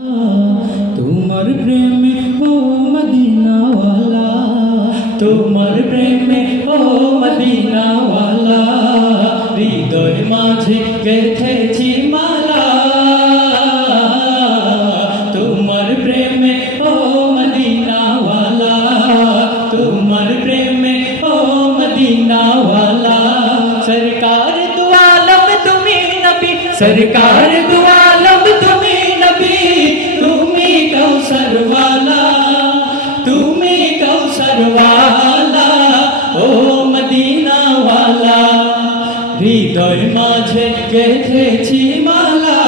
তোমার প্রেমে ও মদিনাওয়ালা, তোমার প্রেমে ও মদিনাওয়ালা, হৃদয় মাঝে গেঁথেছি মালা। তোমার প্রেমে ও মদিনাওয়ালা, তোমার প্রেমে ও মদিনাওয়ালা, সরকার দু আলম তুমি নবী, সরকার দু আলম তুমি নবী, তুমি কৌসর वाला, তুমি কৌসর वाला, ও মদিনা वाला, হৃদয় মাঝে গেঁথেছি মালা।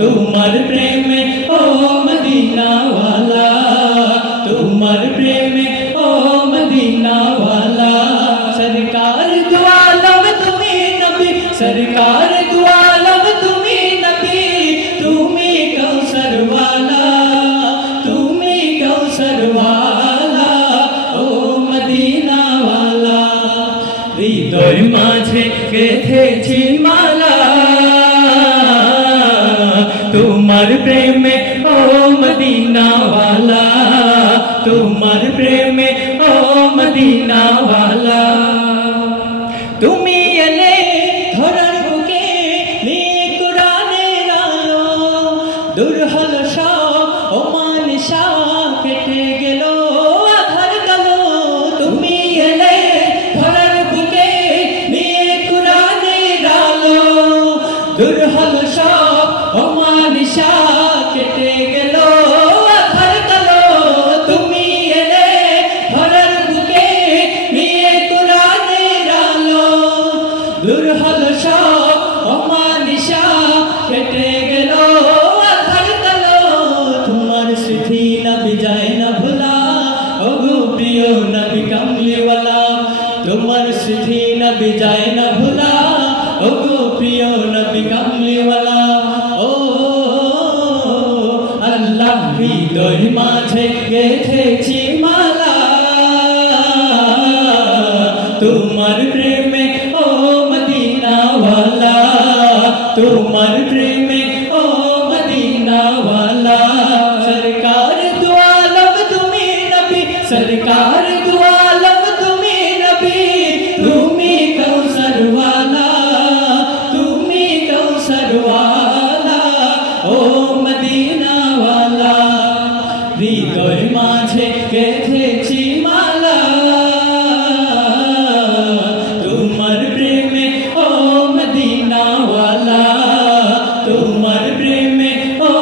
তোমার প্রেমে ও মদিনা वाला, তোমার প্রেমে ও মদিনা वाला, সরকার দু আলম তুমি নবী, সরকার দু আলম তুমি নবী, তুমি কৌসর वाला, তুমি কৌসর वाला, ও মদিনা वाला, হৃদয় মাঝে গেঁথেছি মালা। তোমার প্রেমে ও মদিনা वाला, তোমার প্রেমে ও মদিনা वाला, তুমি এলে ধরার বুকে নিয়ে কোরআনের আলো, দূর হল সব অমানিসা, কেটে গেল আধার কালো। তুমি এলে ধরার বুকে নিয়ে কোরআনের আলো, দূর হল সব অমানিসা, কেটে গেল আধার কালো। তুমি এলে ধরার বুকে নিয়ে কোরআনের আলো, দূর হল সব অমানিসা, কেটে গেল আধার কালো। তোমার স্মৃতি নবী যায় না ভোলা, ও গো প্রিয় নবী কামলিওয়ালা, তোমার স্মৃতি নবী যায় না ভোলা, ও গো প্রিয় নবী কামলিওয়ালা। ও আল্লাহ হৃদয় মাঝে গেঁথেছি মালা। তোমার প্রেমে ও মদিনা वाला, তোমার প্রেমে ও মদিনা वाला, সরকার দু আলম তুমি নবী, সরকার দু আলম তুমি নবী, তুমি কৌসর वाला, তুমি কৌসর वाला, ও মদিনা वाला, হৃদয় মাঝে গেঁথেছি মালা। তোমার প্রেমে ও মদিনা वाला, তোমার প্রেমে ও